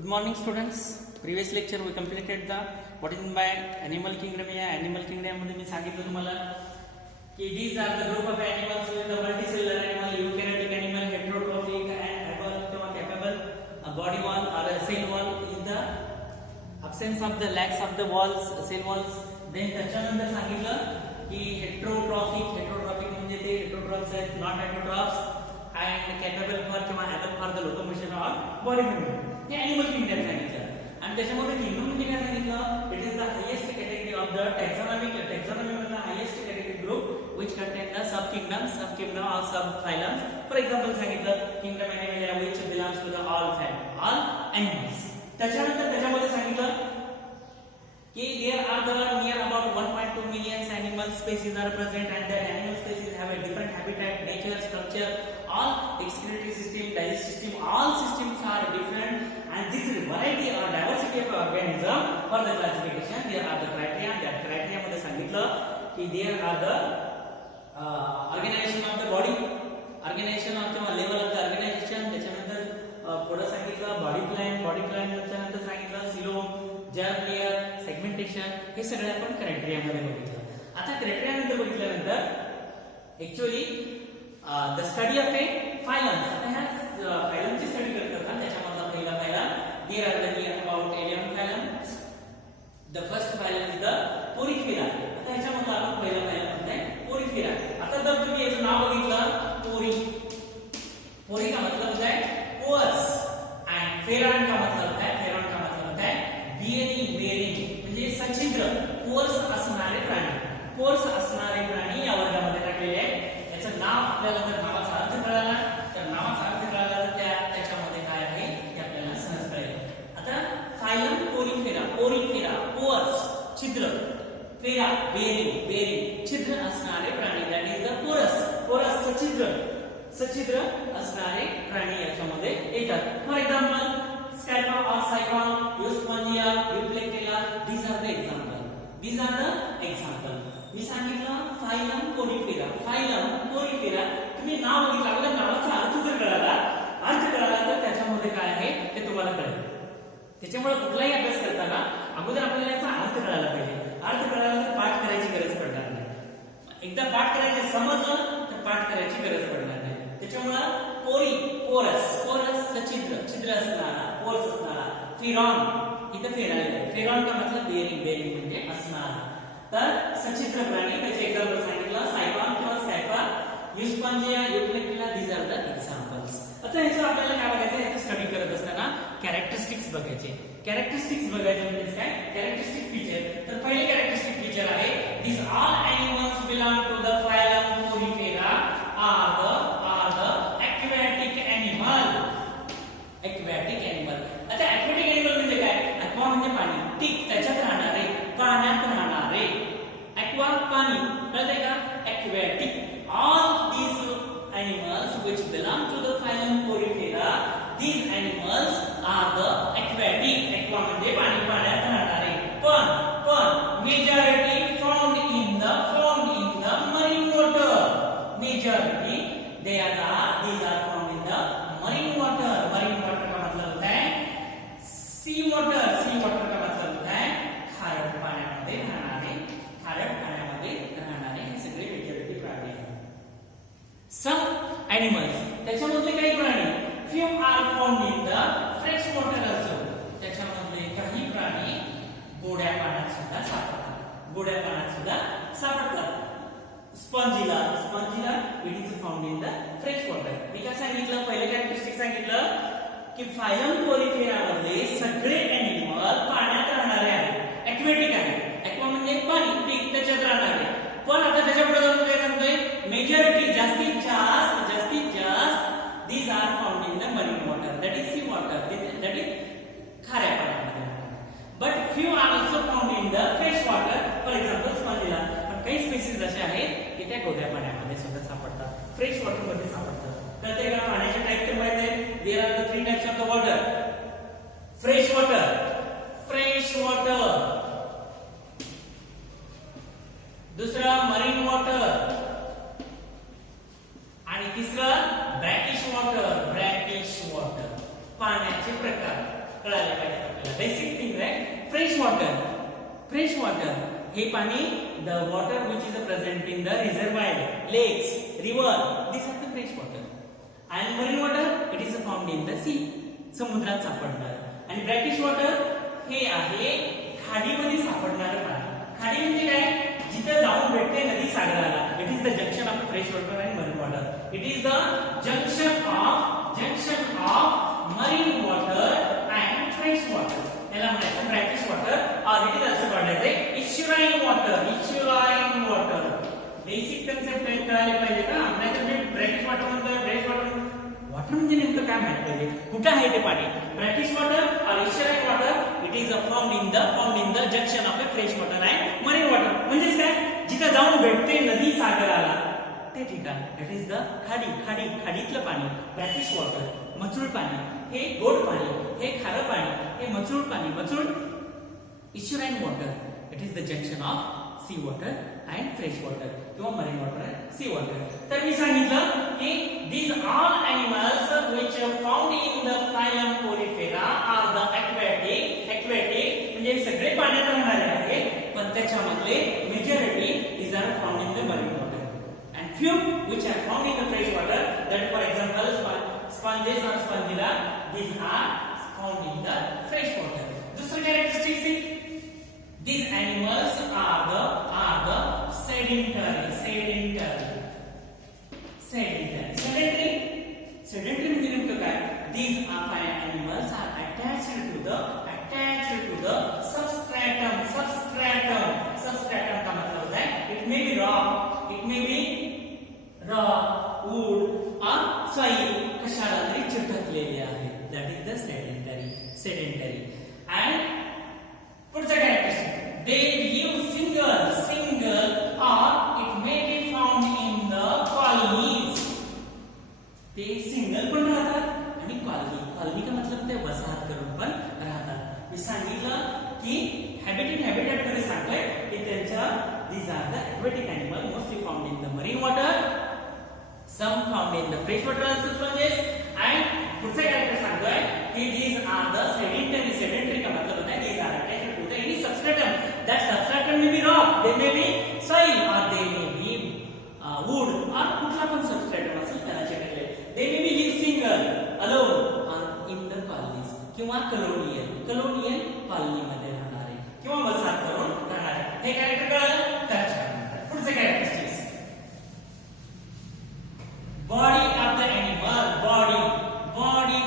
Good morning, students. Previous lecture we completed the what is meant by animal kingdom. या animal kingdom मध्ये मी सांगितलं तुम्हाला की these are the group of animals with the multicellular animal, eukaryotic animal, heterotrophic and able किंवा capable. A body wall or a cell wall is the absence of the lacks of the walls, cell walls. Then त्याच्यानंतर सांगितलं की heterotrophic म्हणजे ते heterotrophs आहेत, not heterotrophs, and capable for किंवा able for the locomotion or body movement. हे animal kingdom सांगितलं. आणि त्याच्यामध्ये kingdom म्हणजे काय सांगितलं? It is the highest category of the taxonomy मधला highest category group which contain the subkingdom or subphylums. For example सांगितलं kingdom Animalia which belongs to the all animals. त्याच्यानंतर त्याच्यामध्ये सांगितलं कि there are the near about 1.2 million animal species are present and that animal species have a different habitat, nature, structure, all excretory system, digestive system, all systems are different and this variety or diversity of organism for the classification there are the criteria and that criteria मध्ये सांगितलं कि there are the organization of the body, organization of the level of the organization. त्याच्यानंतर पुढे सांगितलं body plan त्याच्यानंतर सांगितलं coelom, germ layer, segmentation, हे सगळं आपण क्रायटेरिया मध्ये बघितलं. आता क्रायटेरिया नंतर बघितल्यानंतर actually the study of a phylums. आता ह्या फायलमची स्टडी करतात ना, त्याच्यामधला पहिला phylum there are the near about 11 phylums. The first phylum is the Porifera. आता ह्याच्यामधला आपण पहिला फायलम म्हणताय पोरिफेरा. आता जर तुम्ही याचं नाव बघितलं पोरी का मतलब होता है पोअर्स एंड फेरॉन का मतलब होता है बेरिंग म्हणजे सछिद्र पोर्स असणारे प्राणी या वर्गामध्ये टाकलेले आहेत. याचं नाव आपल्याला जर नावाचा अर्थ कळाला तर त्याच्यामध्ये काय आहे ते आपल्याला सहज कळेल. आता फायलम पोरिफेरा पोर्स छिद्र, फेरा बेरिंग छिद्र असणारे प्राणी, दॅट इज द पोरस सछिद्र असणारे प्राणी याच्यामध्ये येतात. For example Scarpa or Cyclone, Euspongia, Euplectella, these are the example. मी सांगितलं फायलम पोरिफेरा. तुम्ही नाव बघितलं, आपल्या नावाचा अर्थ जर कळाला तर त्याच्यामध्ये काय आहे ते तुम्हाला कळेल. त्याच्यामुळे कुठलाही अभ्यास करताना अगोदर आपल्याला याचा अर्थ कळायला पाहिजे. अर्थ कळाला तर पाठ करायची गरज पडणार नाही. एकदा पाठ करायचे समजलं तर पाठ करायची गरज पडणार नाही. त्याच्यामुळे पोरस छिद्र असणारा, पोर्स असणारा. फेरॉन इथं फेरायला आहे. फेरॉन का मतलब बेरिंग म्हणजे असणारा. तर सछिद्र प्राणी त्याचे एक्झाम्पल सांगितलं सायकॉन किंवा स्कॅर्पा, युस्पॉन्जिया, युप्लेक्टेला, दीज आर द एक्झाम्पल्स. आता ह्याचं आपल्याला काय बघायचं, याची स्टडी करत असताना कॅरेक्टरिस्टिक्स बघायचे. म्हणजे काय कॅरेक्टरिस्टिक फीचर. तर पहिले कॅरेक्टरिस्टिक फीचर आहे these all animals belong to the phylum Porifera are the aquatic animal. आता aquatic animal म्हणजे काय? aqua म्हणजे पाणी, टिक त्याच्यात राहणारे, पाण्यात राहणारे. aqua पाणी, कळतंय का? aquatic. all these animals which belong to the phylum Porifera, these animals are the aquatic. aqua म्हणजे पाणी, पाण्यात राहणारे. पण majority found in the marine water. majority these are found in the marine water. का मतलब होता है सी वाटर का मतलब होता है खारट पाण्यामध्ये राहणारे हे सगळे मेजॉरिटी प्राणी आहेत. सम एनिमल्स त्याच्यामधले काही प्राणी few are found in the fresh water also. त्याच्यामधले काही प्राणी गोड्या पाण्यात सुद्धा सापडतात. Spongilla it is found in the fresh water. मी काय सांगितलं, पहिले कॅरेक्टरिस्टिक सांगितलं की फायलम पोरिफेरा मध्ये सगळे एनिमल पाण्यात राहणारे आहेत, एक्वेटिक आहेत. एक्वा म्हणजे पाणी, टिक त्याच्यात राहणारे. पण आता त्याच्या पुढे जाऊन काय सांगतोय, मेजॉरिटी जास्तीत जास्त these are found in the marine water, that is sea water, that is खाऱ्या पाण्यामध्ये. But few are also found in the fresh water. For example Spongilla. पण काही स्पेसिस असे आहेत की त्या गोड्या पाण्यामध्ये सुद्धा सापडतात, फ्रेश वॉटर मध्ये सापडतात. तर का पाण्याचे टाइप तर माहिती आहे. There are the 3 types of the water. Fresh water, दुसरा मरीन वॉटर आणि तिसरा ब्रॅकिश वॉटर. पाण्याचे प्रकार कळायला पाहिजे आपल्याला. बेसिक थिंग आहे. फ्रेश वॉटर हे पाणी, the water which is present in the reservoir, lakes, river, this are the fresh water. आणि marine water it is found in the sea, समुद्रात सापडणार. आणि ब्रॅकिश वॉटर हे आहे खाडीमध्ये सापडणारं पाणी. खाडी म्हणजे काय? जिथे जाऊन भेटते नदी सागराला. It is the junction of fresh water and marine water. It is the junction of marine water and fresh water. याला म्हणायचं ब्रॅकिश वॉटर, और it is also called as estuarine water. Basic concept कळायला पाहिजे का? नाहीतर मी brackish water म्हणतोय, fresh water म्हणजे नेमकं काय माहिती पाहिजे, कुठे आहे ते पाणी. ब्रॅकिश वॉटर और estuarine water it is found in the junction of fresh water and marine water. म्हणजेच काय? जिथे जाऊन भेटते नदी सागराला ते ठिकाण. इट इज द खाडीतलं पाणी. ब्रॅकिश वॉटर मचूळ पाणी, हे गोड पाणी, हे खारं पाणी, हे मचूळ पाणी. Estuarine water it is the junction of sea water and fresh water किंवा marine water and sea water. तर मी सांगितलं की these all animals which are found in the phylum Porifera are the aquatic म्हणजे सगळे पाण्यात राहणारे आहेत, पण त्याच्यामधले majority these are found in the marine water and few which are found in the fresh water, that for example sponges or spongilla, these are found in the fresh water. दूसरा characteristics, these animals are the sedentary म्हणजे नेमकं काय? These animals are attached to the substratum. Substratum का मतलब होता है it may be rock, wood or soil, कशाला तरी चिटकलेले आहेत. That is the sedentary. And पुढचा characteristic, they live single or it may be found in the colonies. ते single पण राहतात आणि कॉलनी का मतलब ते वसाहत करून पण राहतात. मी सांगितलं की हॅबिटेट मध्ये सांगतोय की त्यांच्या these are the aquatic animal mostly found in the marine water, some found in the fresh water also sponges. and पुढचा कॅरेक्टर सांगतोय की these are the sedentary का मतलब होता है these are attached to the any substratum. That substratum may be rock, they may be soil or they may be wood or कुठला पण substratum असेल त्याला चिटकले. They may be live single, alone or in the colonies किंवा colonial colony मध्ये राहणारे किंवा वसाहत करून राहणारे. हे कॅरेक्टर कळलं? त्याच्या पुढचे characteristics, body of the animal, body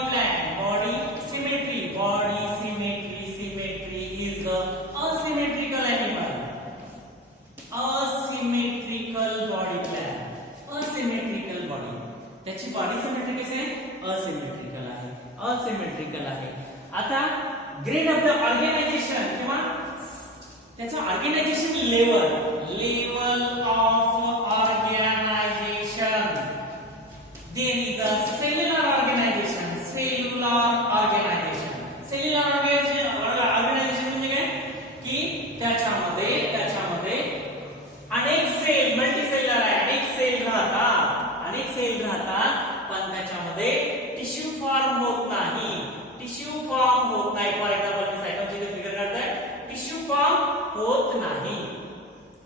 plan, body symmetry is the asymmetrical animal, asymmetrical body plan, asymmetrical body. त्याची बॉडी सिमेट्रिक आहे, असिमेट्रिकल आहे. आता ग्रेड ऑफ द ऑर्गनायझेशन किंवा त्याचं organization level of organization. There is a cellular organization. Cellular organization म्हणजे काय की त्याच्यामध्ये अनेक सेल, मल्टीसेल्युलर आहे, अनेक सेल राहतात पण त्याच्यामध्ये टिश्यू फॉर्म होत नाही. फॉर एक्झाम्पल मी सायटोचे फिगर काढतोय, टिश्यू फॉर्म होत नाही.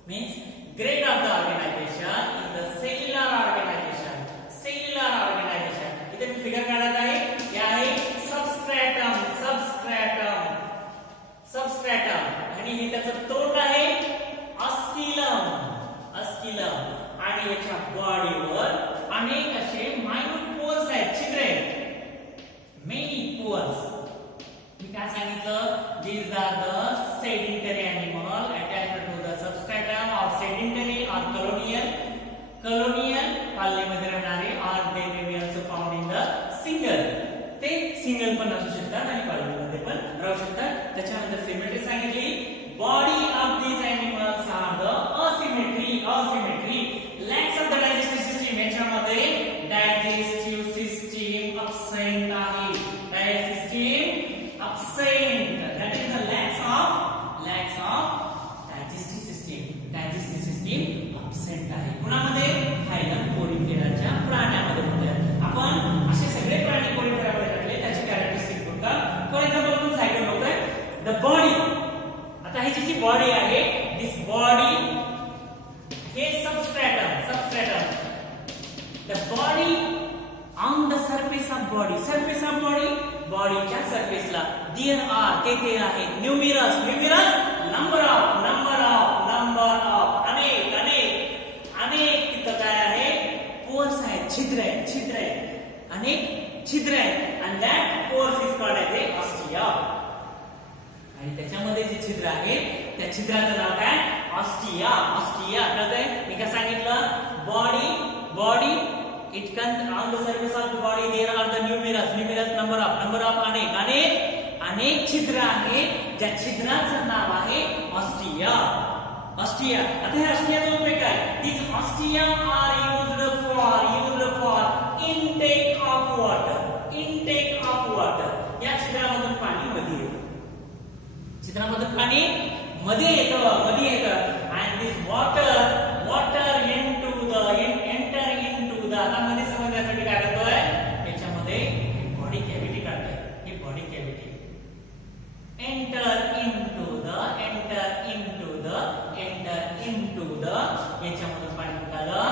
Means grade of the organization is the cellular organization. इथे मी फिगर काढत आहे, हे आहे सबस्ट्रॅटम आणि हे त्याचं तोंड आहे अस्किलम. आणि याच्या बॉडीवर अनेक असे मायन्यूट पोअर्स आहेत, छिद्रे आहेत, मेनी पोअर्स. मी काय सांगितलं? these are the sedentary animal attached to the substratum or sedentary or colonial कॉलनीमध्ये राहणारे or they may be also found in the single. ते सिंगल पण असू शकतात आणि कॉलनीमध्ये पण राहू शकतात. त्याच्यानंतर सिमेट्री सांगितली. Body of these animals are the asymmetry. lacks of the digestive system. याच्यामध्ये digestive system absent आहे. that is the lacks of digestive system absent आहे. कुणामध्ये? फायलम पोरिफेराच्या प्राण्यामध्ये होते. आपण असे सगळे प्राणी पोरिफेरामध्ये टाकले, त्याचे कॅरेक्टरिस्टिक बघता. For example The body on the surface of body. Surface of body, बॉडीच्या सरफेसला देयर आर तेथे आहेत न्यूमरस नंबर ऑफ अनेक तिथं काय आहे पोर्स आहेत छिद्र आहेत अनेक छिद्र आहेत and that pores is called as a ostia. आणि त्याच्यामध्ये जे छिद्र आहेत त्या छिद्राचं नाव काय ऑस्टिया कळतंय मी काय सांगितलं body it can on the surface of the body there are the numerous number of अनेक छिद्र आहेत ज्या छिद्राचं नाव आहे ऑस्टिया आता हे ऑस्टियाचा उपयोग काय these ostia are used for intake of water या छिद्रामधून पाणी मध्ये येतं and this water आता मध्ये समजण्यासाठी काय करतोय याच्यामध्ये बॉडी कॅव्हिटी काढतोय ही body cavity enter into the याच्यामधून पाणी निघालं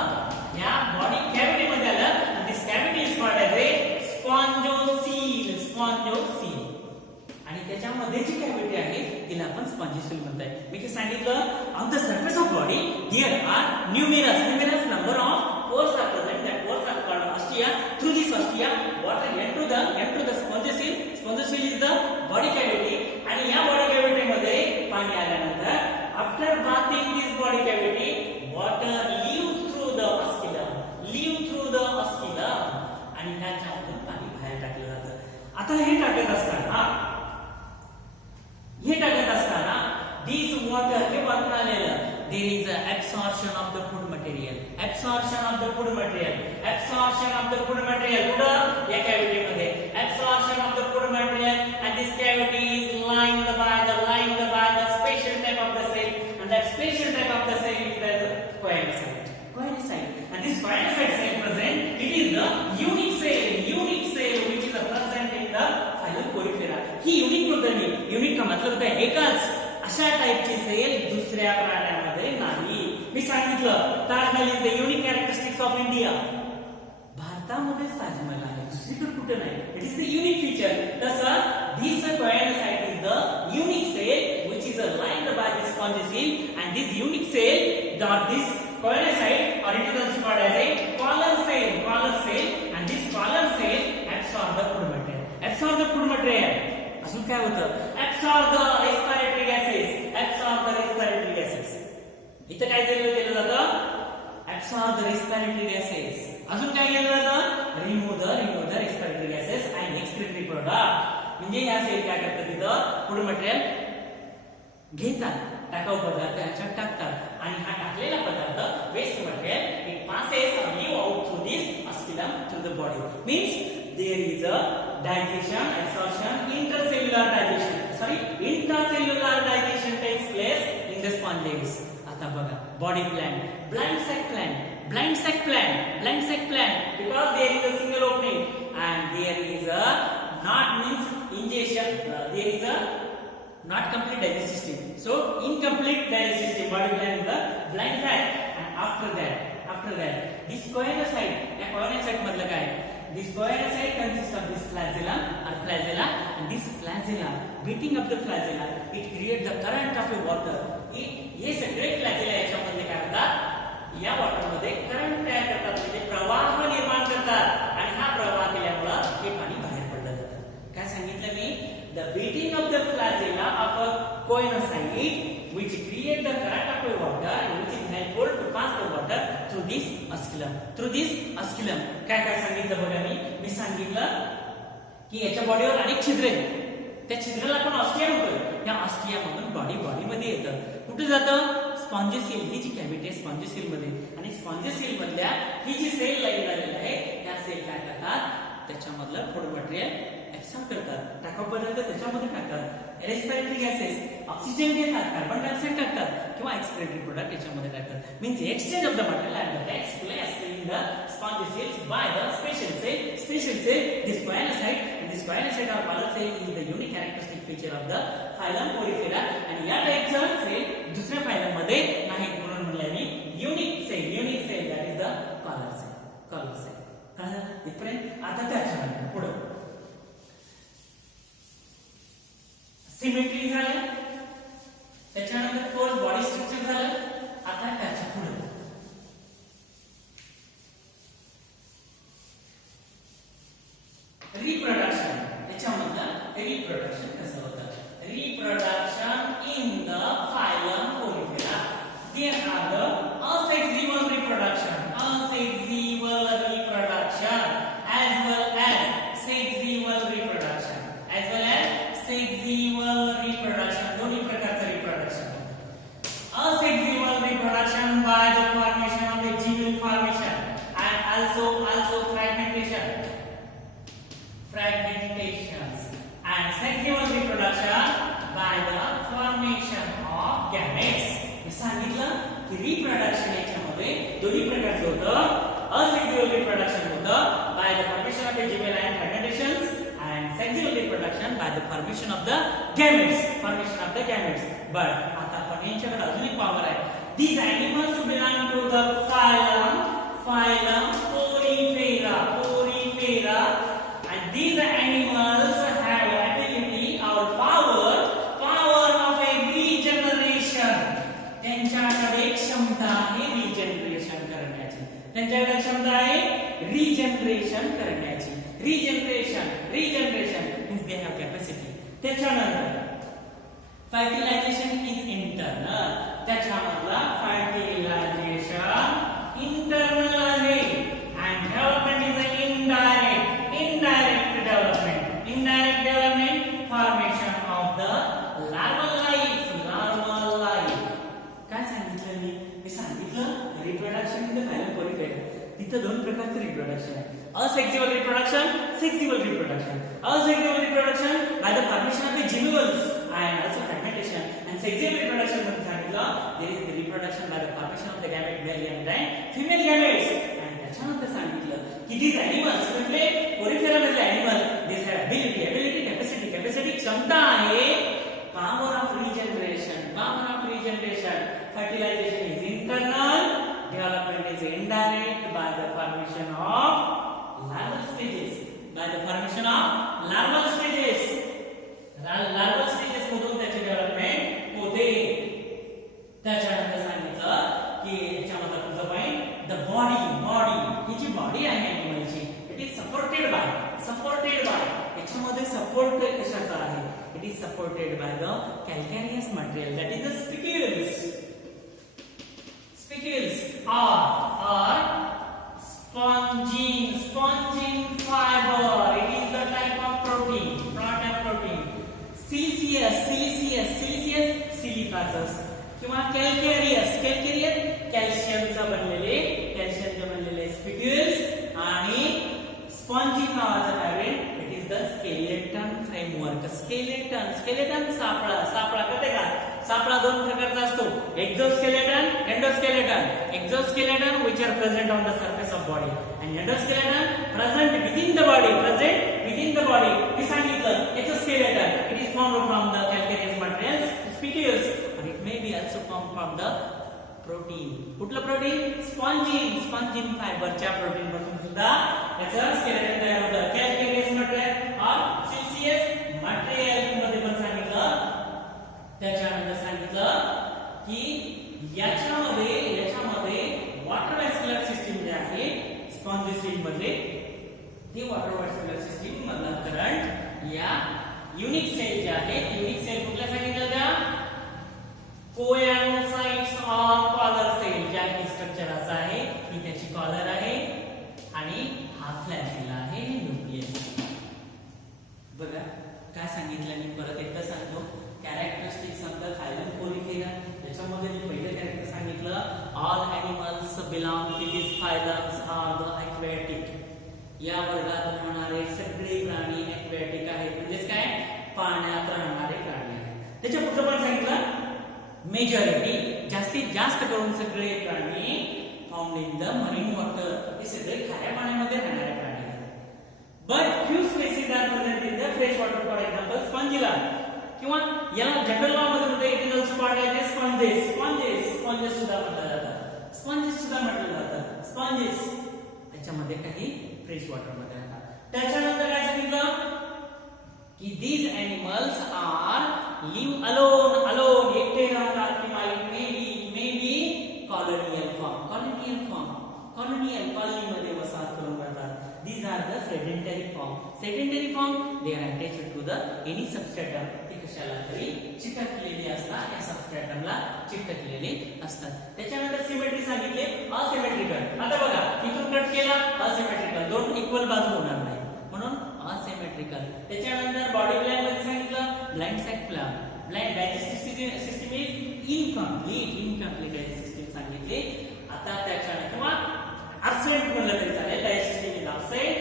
या बॉडी कॅव्हिटी मध्ये आलं this cavity is called as a spongocoel आणि त्याच्यामध्ये जी कॅव्हिटी आहे तिला आपण स्पॉन्जोसील म्हणताय मी काय सांगितलं on the surface of body here are numerous number of pores are present. That pores are called ostia. Through this ostia, water enter the spongocoel is the body cavity. आणि या body cavity मध्ये पाणी आल्यानंतर after bathing this body cavity, water leaves through the osculum. आणि त्याच्यामधून पाणी बाहेर टाकलं जातं. आता हे टाकत असताना this water हे वाटर आलेलं there is a absorption of the food material कुठं या cavity मध्ये absorption of the food material and this cavity is lined by the special type of the cell and that special type of the cell is the choanocyte and this choanocyte cell present it is the unique cell which is present in the phylum Porifera he unique का मतलब काय एकच अशा टाइपची sale दुसऱ्या प्राण्यामध्ये नाही मी सांगितलं Taj Mahal is the unique characteristics of India भारतामध्ये ताजमहल आहे दुसरीकडे कुठे नाही it is the unique feature तसं दिस choanocyte is the unique cell which is lined by this spongocoel and this unique cell this choanocyte or it is also called as a collar cell and this collar cell absorb the food material अजून काय होतं absorb the respiratory gases इथं काय केलं जातं absorb the respiratory gases अजून काय केलं जातं remove the respiratory gases and excretory product म्हणजे या सेल काय करतात तिथं फूड मटेरियल घेतात टाकाऊ पदार्थ याच्यात टाकतात आणि हा टाकलेला पदार्थ waste material it passes or leave out through this osculum through the body means there is a digestion absorption intracellular digestion takes place in the sponges आता बघा body plant blind sac plant because there is a single opening and there is a not means ingestion there is a not complete digestive system so incomplete digestive system body plant is the blind sac and after that this choanocyte मधलं काय this choanocyte consists of this flagella and this flagella beating up the flagella it creates the current of the water हे सगळे फ्लॅजेला याच्यामध्ये काय करतात या water मध्ये current तयार करतात म्हणजे प्रवाह निर्माण करतात आणि हा प्रवाह केल्यामुळे हे पाणी बाहेर पडलं जातं काय सांगितलं मी the beating of the flagella of a choanocyte which create the current of the water which is helpful to pass the water through this osculum काय सांगितलं बघा मी सांगितलं की याच्या बॉडीवर अनेक छिद्र आहेत त्या छिद्राला आपण ऑस्टिया म्हणतोय त्या ऑस्टियामधून बॉडी मध्ये येतं कुठे जातं स्पॉन्जोसील ही जी कॅव्हिटी आहे स्पॉन्जोसील मध्ये आणि स्पॉन्जोसील मधल्या ही जी सेल लाईन झालेली आहे त्या सेल काय करतात त्याच्यामधलं फूड मटेरियल ऍब्सॉर्ब करतात टाकाऊ पदार्थ त्याच्यामध्ये टाकतात रेस्पिरेटरी गॅसेस ऑक्सिजन घेतात कार्बन डायऑक्साइड टाकतात किंवा एक्सक्रेटरी प्रोडक्ट याच्यामध्ये टाकतात means exchange of the material takes place in the spongocoels by the special cell this choanocyte and this choanocyte or collar cell is the unique characteristic feature of the phylum Porifera आणि या टाइपचा sale दुसऱ्या phylum मध्ये नाही म्हणून म्हणलं मी unique cell that is the collar cell reproduction कसं होतं. Reproduction in the phylum Porifera. There are the asexual reproduction as well as sexual reproduction दोन्ही प्रकारचं reproduction. Asexual reproduction by the formation of the gingival formation and also fragmentations, and sexual reproduction by the formation of gametes. सांगितलं की reproduction याच्यामध्ये दोन्ही प्रकारचं होतं. Asexual reproduction होतं by the formation of the gingival and fragmentations, and sexual reproduction by the formation of the gametes. But आता आपण यांच्याकडे अजून एक पॉवर आहे. These animals belong to the phylum Porifera, and these animals have ability or power of a regeneration. त्यांच्याकडे क्षमता आहे regeneration करण्याची. Regeneration means they have capacity. त्याच्यानंतर fertilization is internal. त्याच्यामधला fertilization internal आहे, and development is an indirect development formation of the larval life. काय सांगितलं मी सांगितलं रिप्रोडक्शन इन द फायलम पोलिफेरा. तिथे दोन प्रकारचे रिप्रोडक्शन आहे. Asexual reproduction, sexual reproduction. Asexual reproduction by the formation of the gingivials and also fragmentation. And sexual reproduction मध्ये सांगितलं there is the reproduction by the formation of the gamete, male gamete and female gametes. And त्याच्यानंतर सांगितलं की these animals म्हणजे पोलिफेरा मधले animal, they have ability, capacity क्षमता आहे. Power of regeneration. Fertilization is internal, development is indirect by the formation of larval stages. Larval stages मधून त्याचे development होते. त्याच्यानंतर सांगितलं की याच्यामध्ये तुझं पॉइंट द बॉडी ही जी बॉडी आहे एनिमलची, इट इज सपोर्टेड बाय याच्यामध्ये सपोर्ट कशाचा आहे? It is supported by the calcareous material, that is the spicules or spongin fiber. It is the type of protein. Siliceous silicaceous किंवा calcareous कॅल्शियमचे बनलेले स्पिक्युल्स आणि स्पॉन्जिन नावाचा parent. It is the skeleton framework. Skeleton सापळा कळते का? सापळा दोन प्रकारचा असतो, exoskeleton, endoskeleton. Exoskeleton which are present on the surface of body and endoskeleton present within the body. मी सांगितलं exoskeleton it is formed from the calcareous materials, spicules, and it may be also formed from the protein. कुठलं protein? Spongin फायबरच्या protein पासून सुद्धा याचं skeleton तयार होतं. कॅल्केरियस material और siliceous material मध्ये पण सांगितलं. त्याच्यानंतर सांगितलं की याच्यामध्ये वॉटर व्हॅस्क्युलर सिस्टीम जे आहे स्पॉन्जिन मध्ये, ती वॉटर व्हॅस्क्युलर सिस्टीम मधला करंट या युनिक सेल जे आहेत, युनिक सेल कुठल्या सांगितलं त्या? कोयानोसाइट्स और कॉलर सेल. ज्या स्ट्रक्चर असं आहे की त्याची कॉलर आहे आणि हा फ्लॅजिला आहे, न्यूक्लियस. बघा काय सांगितलं मी परत एकदा सांगतो. Characteristics of the phylum Porifera. त्याच्यामध्ये मी पहिलं कॅरेक्टर सांगितलं, all animals belong to this phylums are the aquatic. या वर्गात राहणारे सगळे प्राणी एक्वॅटिक आहेत, म्हणजेच काय? पाण्यात राहणारे प्राणी आहेत. त्याच्या पुढचं पण सांगितलं मेजॉरिटी, जास्तीत जास्त करून सगळे प्राणी found in the marine water. हे सगळे खाऱ्या पाण्यामध्ये राहणारे प्राणी आहेत. But few species are present in the fresh water. For example Spongilla, किंवा याला जनरल लॉ मध्ये होते it is also called as sponges सुद्धा म्हटलं जातं. स्पॉन्जेस त्याच्यामध्ये काही फ्रेश वॉटर मध्ये राहतात. त्याच्यानंतर काय सांगितलं की these animals are live alone एकटे राहतात किंवा maybe colonial form colony मध्ये वसाहत करून राहतात. these are the sedentary form. Sedentary form, they are attached to the any substratum. ते कशाला तरी चिटकलेली असतात, या सबस्ट्रॅटमला चिटकलेले असतात. त्याच्यानंतर सिमेट्री सांगितले, असिमेट्रिकल. आता बघा इथून कट केला, असिमेट्रिकल, दोन इक्वल बाजू होणार नाही म्हणून असिमेट्रिकल. त्याच्यानंतर बॉडी प्लॅन मध्ये सांगितलं, blind sac plan, blind digestive system is incomplete digestive सांगितले. आता त्याच्यानंतर किंवा absent म्हणलं तरी चालेल, डायजेस्टिव्ह इज absent.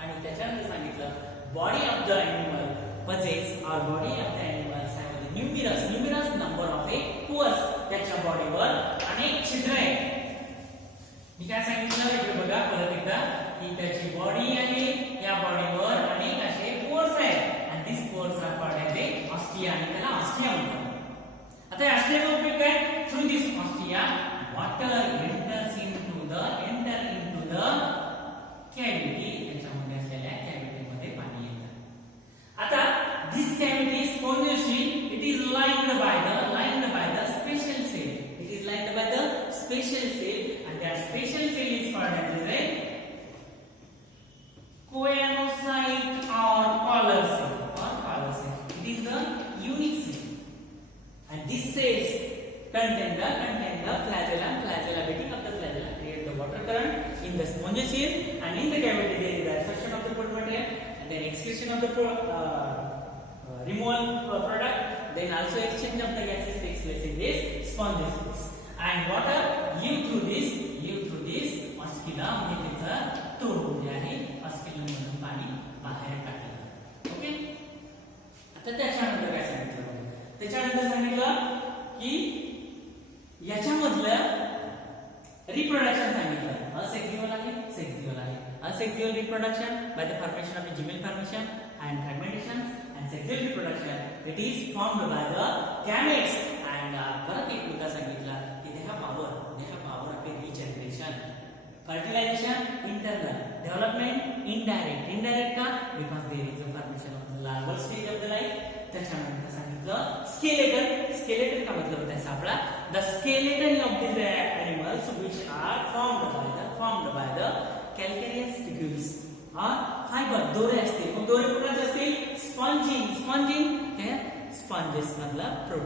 आणि त्याच्यानंतर सांगितलं, body of the animal possess or body of the animals have numerous number of pores. त्याच्या बॉडीवर अनेक छिद्र आहेत. मी काय सांगितलं इकडे बघा परत एकदा, की त्याची बॉडी आहे, या बॉडीवर अनेक असे पोर्स आहेत, आणि this pores are called as ostia, आणि त्याला ऑस्टिया म्हणतात. आता ऑस्टियाचा उपयोग काय? Through this ostia water enter into the cavity, त्याच्यामध्ये असलेल्या कॅव्हिटीमध्ये पाणी येतं. आता this cavity is spongy, it is lined by the special cell. It is lined by the special cell, and that special cell is called as a choanocyte or collar cell. It is the unique cell, and these cells contain the flagella beating of the flagella create the water current in the spongy cell, and in the cavity there is the absorption of the food material, and then excretion of the removal product, then also exchange of the gases takes place in this spongy cells, and water leave through this osculum, हे त्याचं तोड जे आहे osculum मधून पाणी बाहेर टाकलं. Okay. आता त्याच्यानंतर काय सांगितलं? त्याच्यानंतर सांगितलं की याच्यामधलं रिप्रोडक्शन सांगितलं, असेक्झुअल आहे, सेक्झुअल आहे. Asexual reproduction by the formation of a gemel formation and fragmentations, and sexual reproduction that is formed by the gametes. And परत एक मुद्दा सांगितला की they have power of regeneration, fertilization, internal development, indirect का? Because there is a formation of the larval stage of the life. त्याच्यानंतर सांगितलं skeleton का मतलब होता है सापड़ा, the skeleton of these animals which are formed by the calcareous spicules or fiber, दोरे असतील. मग दोरे कुणाचे असतील? स्पॉन्जिंग हे स्पॉन्जेस मधला प्रोटीन.